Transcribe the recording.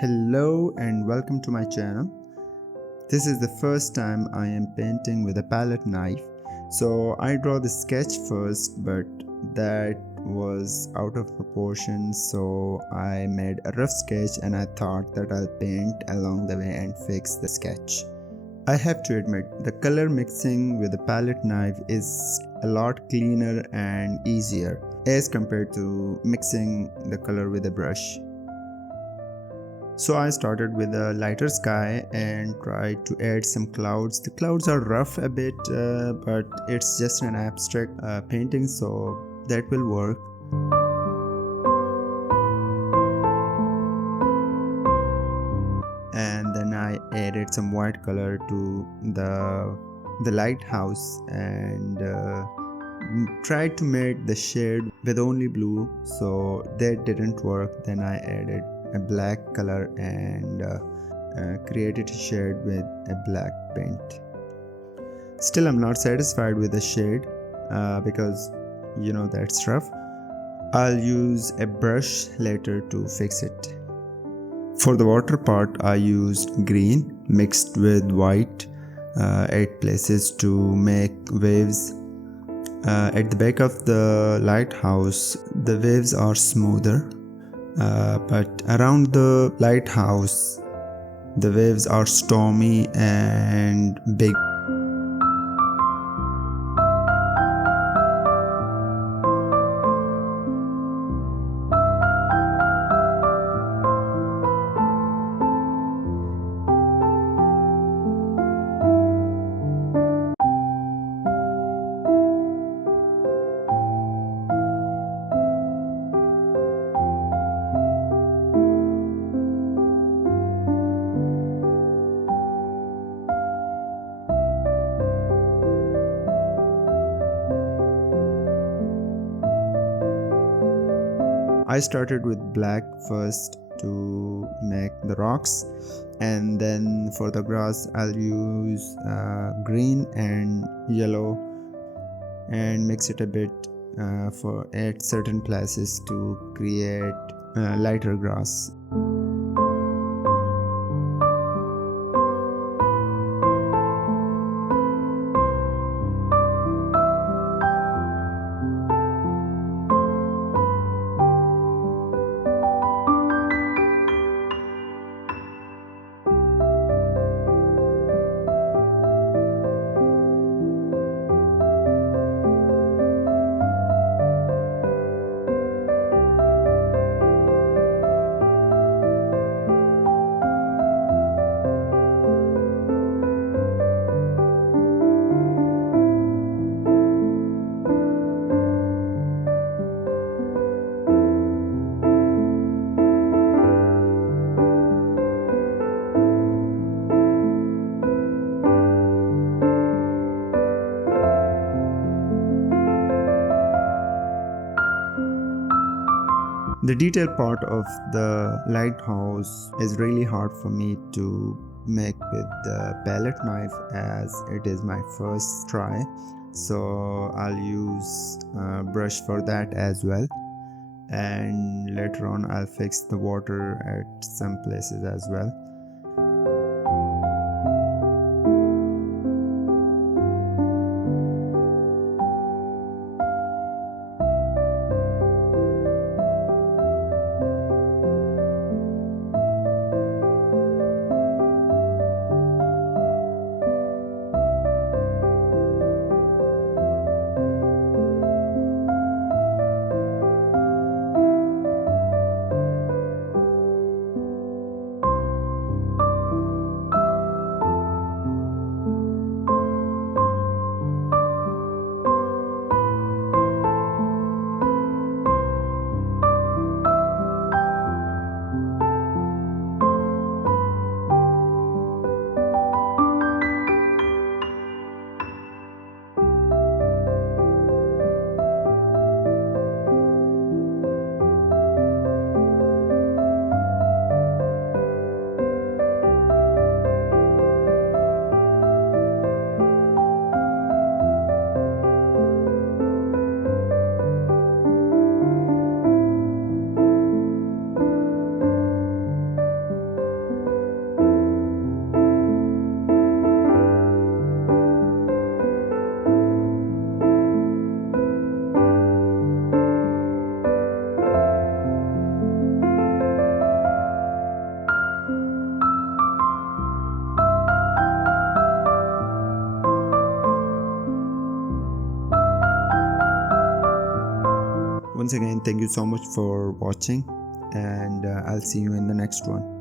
Hello and welcome to my channel. This is the first time I am painting with a palette knife. So I draw the sketch first, but that was out of proportion, so I made a rough sketch and I thought that I'll paint along the way and fix the sketch. I have to admit, the color mixing with a palette knife is a lot cleaner and easier as compared to mixing the color with a brush. So I started with a lighter sky and tried to add some clouds. The clouds are rough a bit, but it's just an abstract painting, so that will work. And then I added some white color to the lighthouse and tried to make the shade with only blue, so that didn't work. Then I added a black color and created a shade with a black paint. Still, I'm not satisfied with the shade because that's rough. I'll use a brush later to fix it. For the water part, I used green mixed with white at places to make waves. At the back of the lighthouse, the waves are smoother. But around the lighthouse, the waves are stormy and big. I started with black first to make the rocks, and then for the grass I'll use green and yellow and mix it a bit for at certain places to create lighter grass. The detail part of the lighthouse is really hard for me to make with the palette knife as it is my first try, so I'll use a brush for that as well, and later on I'll fix the water at some places as well. once again, thank you so much for watching, and I'll see you in the next one.